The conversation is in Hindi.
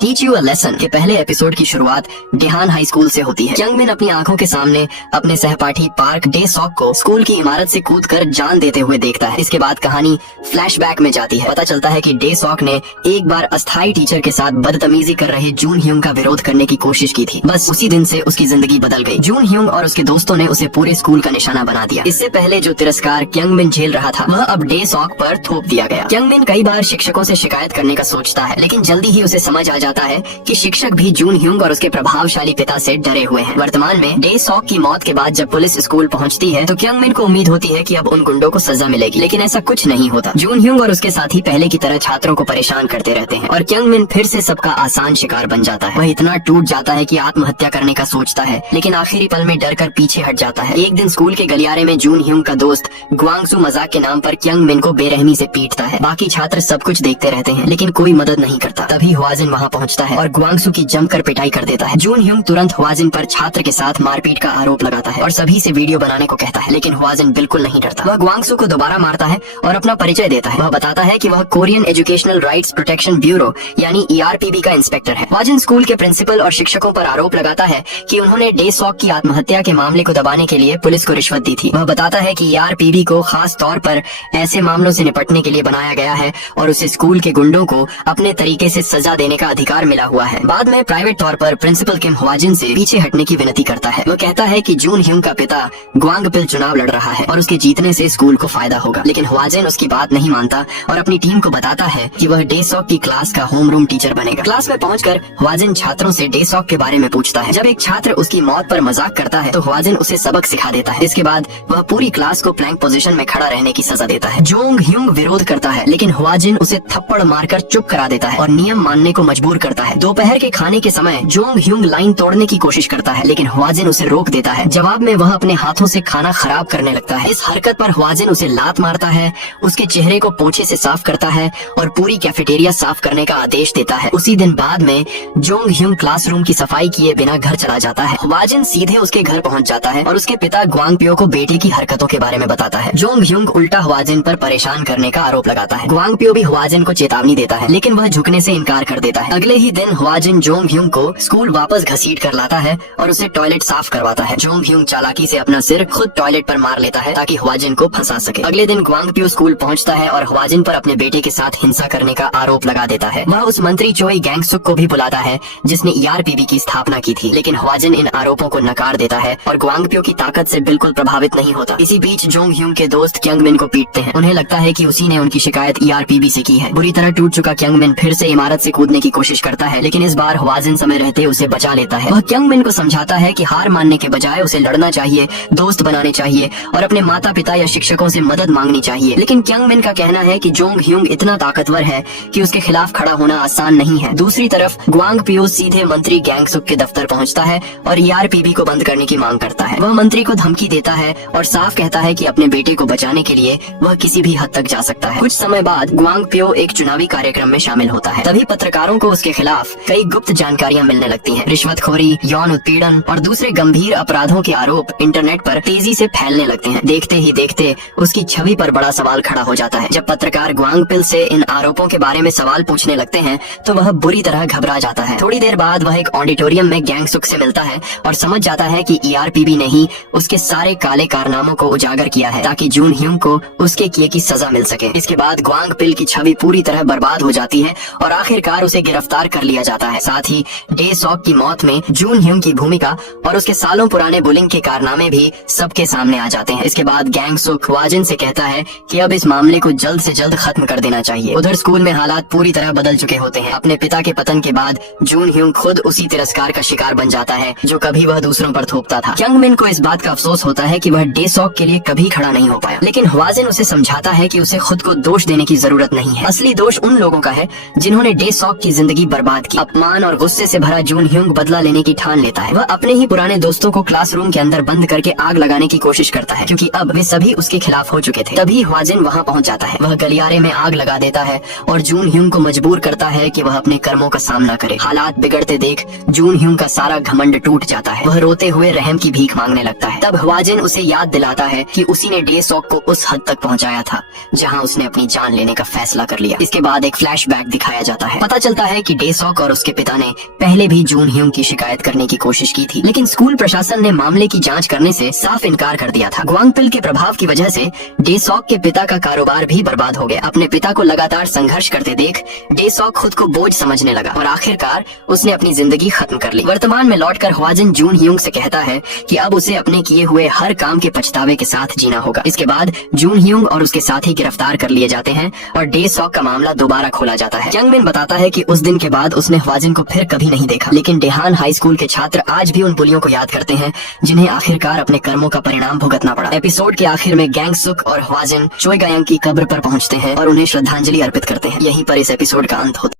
टीच यू अ लेसन के पहले एपिसोड की शुरुआत डेहान हाई स्कूल से होती है। यंगमिन अपनी आंखों के सामने अपने सहपाठी पार्क डे सॉक को स्कूल की इमारत से कूदकर जान देते हुए देखता है। इसके बाद कहानी फ्लैशबैक में जाती है। पता चलता है कि डे सॉक ने एक बार अस्थायी टीचर के साथ बदतमीजी कर रहे जून ह्यूंग का विरोध करने की कोशिश की थी। बस उसी दिन से उसकी जिंदगी बदल गई। जून ह्यूंग और उसके दोस्तों ने उसे पूरे स्कूल का निशाना बना दिया। इससे पहले जो तिरस्कार यंगमिन झेल रहा था वह अब डे सॉक पर थोप दिया गया। यंगमिन कई बार शिक्षकों से शिकायत करने का सोचता है, लेकिन जल्दी ही उसे समझ आ जाता है कि शिक्षक भी जून ह्यूंग और उसके प्रभावशाली पिता से डरे हुए हैं। वर्तमान में डे सॉक की मौत के बाद जब पुलिस स्कूल पहुंचती है तो यंगमिन को उम्मीद होती है कि अब उन गुंडों को सजा मिलेगी, लेकिन ऐसा कुछ नहीं होता। जून ह्यूंग और उसके साथी पहले की तरह छात्रों को परेशान करते रहते हैं और यंगमिन फिर से सबका आसान शिकार बन जाता है। वह इतना टूट जाता है कि आत्महत्या करने का सोचता है, लेकिन आखिरी पल में डर कर पीछे हट जाता है। एक दिन स्कूल के गलियारे में जून ह्यूंग का दोस्त ग्वांगसू मजाक के नाम पर यंगमिन को बेरहमी से पीटता है। बाकी छात्र सब कुछ देखते रहते हैं, लेकिन कोई मदद नहीं करता। तभी हुआजिन वहाँ पहुँचता है और ग्वांगसू की जमकर पिटाई कर देता है। जून ह्यूंग तुरंत हुआजिन पर छात्र के साथ मारपीट का आरोप लगाता है और सभी से वीडियो बनाने को कहता है, लेकिन हुआजिन बिल्कुल नहीं डरता। वह ग्वांगसू को दोबारा मारता है और अपना परिचय देता है। वह बताता है कि वह Korean educational rights protection bureau यानी ERPB का इंस्पेक्टर है। हुआजिन स्कूल के प्रिंसिपल और शिक्षकों पर आरोप लगाता है कि उन्होंने डे सॉक की आत्महत्या के मामले को दबाने के लिए पुलिस को रिश्वत दी थी। वह बताता है कि ERPB को खास तौर पर ऐसे मामलों से निपटने के लिए बनाया गया है और उसे स्कूल के गुंडों को अपने तरीके से सजा देने का अधिकार मिला हुआ है। बाद में प्राइवेट तौर पर प्रिंसिपल किम हुआजिन से पीछे हटने की विनती करता है। वो कहता है कि जून ह्यूंग का पिता ग्वांगपिल चुनाव लड़ रहा है और उसके जीतने से स्कूल को फायदा होगा, लेकिन हुआजिन उसकी बात नहीं मानता और अपनी टीम को बताता है कि वह डे सॉक की क्लास का होमरूम टीचर बनेगा। क्लास में पहुंचकर हुआजिन छात्रों से डे सॉक के बारे में पूछता है। जब एक छात्र उसकी मौत पर मजाक करता है तो हुआजिन उसे सबक सिखा देता है। इसके बाद वह पूरी क्लास को प्लैंक पोजीशन में खड़ा रहने की सजा देता है। जोंग ह्यूंग विरोध करता है, लेकिन हुआजिन उसे थप्पड़ मारकर चुप करा देता है और नियम मानने को मजबूर करता है। दोपहर के खाने के समय जोंग ह्यूंग लाइन तोड़ने की कोशिश करता है, लेकिन हुआजिन उसे रोक देता है। जवाब में वह अपने हाथों से खाना खराब करने लगता है। इस हरकत पर हुआजिन उसे लात मारता है, उसके चेहरे को पोंछे से साफ करता है और पूरी कैफेटेरिया साफ करने का आदेश देता है। उसी दिन बाद में जोंग ह्यूंग क्लासरूम की सफाई किए बिना घर चला जाता है। हुआजिन सीधे उसके घर पहुंच जाता है और उसके पिता ग्वांगपियो को बेटे की हरकतों के बारे में बताता है। जोंग ह्यूंग उल्टा हुआजिन पर परेशान करने का आरोप लगाता है। ग्वांगपियो भी हुआजिन को चेतावनी देता है, लेकिन वह झुकने से इनकार कर देता है। अगले ही दिन हुआजिन जोंग ह्यूंग को स्कूल वापस घसीट कर लाता है और उसे टॉयलेट साफ करवाता है। जोंग ह्यूंग चालाकी से अपना सिर खुद टॉयलेट पर मार लेता है ताकि हुआजिन को फंसा सके। अगले दिन ग्वांगपियो स्कूल पहुंचता है और हुआजिन पर अपने बेटे के साथ हिंसा करने का आरोप लगा देता है। वह उस मंत्री चोई गैंगसुक को भी बुलाता है जिसने ERPB की स्थापना की थी, लेकिन हुआजिन इन आरोपों को नकार देता है और ग्वांगपियो की ताकत से बिल्कुल प्रभावित नहीं होता। इसी बीच जोंग ह्यूंग के दोस्त यंगमिन को पीटते हैं। उन्हें लगता है कि उसी ने उनकी शिकायत ERPB से की है। बुरी तरह टूट चुका यंगमिन फिर से इमारत से कूदने की कोशिश करता है, लेकिन इस बार हुआजिन समय रहते उसे बचा लेता है। वह यंगमिन को समझाता है कि हार मानने के बजाय उसे लड़ना चाहिए, दोस्त बनाने चाहिए और अपने माता पिता या शिक्षकों से मदद मांगनी चाहिए। लेकिन यंगमिन का कहना है कि जोंग ह्यूंग इतना ताकतवर है कि उसके खिलाफ खड़ा होना आसान नहीं है। दूसरी तरफ ग्वांगपियो सीधे मंत्री गैंगसुक के दफ्तर पहुंचता है और ERPB को बंद करने की मांग करता है। वह मंत्री को धमकी देता है और साफ कहता है कि अपने बेटे को बचाने के लिए वह किसी भी हद तक जा सकता है। कुछ समय बाद ग्वांगपियो एक चुनावी कार्यक्रम में शामिल होता है। तभी पत्रकारों को उसके खिलाफ कई गुप्त जानकारियां मिलने लगती हैं। रिश्वतखोरी, यौन उत्पीड़न और दूसरे गंभीर अपराधों के आरोप इंटरनेट पर तेजी से फैलने लगते हैं। देखते ही देखते उसकी छवि पर बड़ा सवाल खड़ा हो जाता है। जब पत्रकार ग्वांगपिल से इन आरोपों के बारे में सवाल पूछने लगते हैं तो वह बुरी तरह घबरा जाता है। थोड़ी देर बाद वह एक ऑडिटोरियम में गैंगसुक से मिलता है और समझ जाता है कि ERPB ने ही उसके सारे काले कारनामों को उजागर किया है ताकि जून ह्यूंग को उसके किए की सजा मिल सके। इसके बाद ग्वांगपिल की छवि पूरी तरह बर्बाद हो जाती है और आखिरकार उसे गिरफ्तार कर लिया जाता है। साथ ही डे सॉक की मौत में जून ह्यूंग की भूमिका और उसके सालों पुराने बुलिंग के कारनामे भी सबके सामने आ जाते हैं। इसके बाद गैंगसुक हुआजिन से कहता है कि अब इस मामले को जल्द से जल्द खत्म कर देना चाहिए। उधर स्कूल में हालात पूरी तरह बदल चुके होते हैं। अपने पिता के पतन के बाद जून ह्यूंग खुद उसी तिरस्कार का शिकार बन जाता है जो कभी वह दूसरों पर थोपता था। यंगमिन को इस बात का अफसोस होता है कि वह डे सॉक के लिए कभी खड़ा नहीं हो पाया, लेकिन हुआजिन उसे समझाता है कि उसे खुद को दोष देने की जरूरत नहीं है। असली दोष उन लोगों का है जिन्होंने डे सॉक की जिंदगी बर्बाद की। अपमान और गुस्से से भरा जून ह्यूंग बदला लेने की ठान लेता है। वह अपने ही पुराने दोस्तों को क्लासरूम के अंदर बंद करके आग लगाने की कोशिश करता है, क्योंकि अब वे सभी उसके खिलाफ हो चुके थे। तभी हुआजिन वहाँ पहुँच जाता है। वह गलियारे में आग लगा देता है और जून ह्यूंग को मजबूर करता है कि वह अपने कर्मों का सामना करे। हालात बिगड़ते देख जून ह्यूंग का सारा घमंड टूट जाता है। वह रोते हुए रहम की भीख मांगने लगता है। तब हुआजिन उसे याद दिलाता है कि उसी ने डे सॉक को उस हद तक पहुंचाया था जहां उसने अपनी जान लेने का फैसला कर लिया। इसके बाद एक फ्लैशबैक दिखाया जाता है। पता चलता है कि डेसॉक और उसके पिता ने पहले भी जून ह्यूंग की शिकायत करने की कोशिश की थी, लेकिन स्कूल प्रशासन ने मामले की जांच करने से साफ इनकार कर दिया था। ग्वांगपिल के प्रभाव की वजह से डेसॉक के पिता का कारोबार भी बर्बाद हो गया। अपने पिता को लगातार संघर्ष करते देख डेसॉक खुद को बोझ समझने लगा और आखिरकार उसने अपनी जिंदगी खत्म कर ली। वर्तमान में लौटकर ह्वाजिन जून ह्यूंग से कहता है कि अब उसे अपने किए हुए हर काम के पछतावे के साथ जीना होगा। इसके बाद जून ह्यूंग और उसके साथी गिरफ्तार कर लिए जाते हैं और डेसॉक का मामला दोबारा खोला जाता है। यंग मिन बताता है कि उस दिन के बाद उसने ह्वाजिन को फिर कभी नहीं देखा, लेकिन डेहान हाई स्कूल के छात्र आज भी उन पुलियों को याद करते हैं जिन्हें आखिरकार अपने कर्मों का परिणाम भुगतना पड़ा। एपिसोड के आखिर में गैंग सुक और ह्वाजिन चोई गायंग की कब्र पर पहुंचते हैं और उन्हें श्रद्धांजलि अर्पित करते हैं। यहीं पर इस एपिसोड का अंत होता है।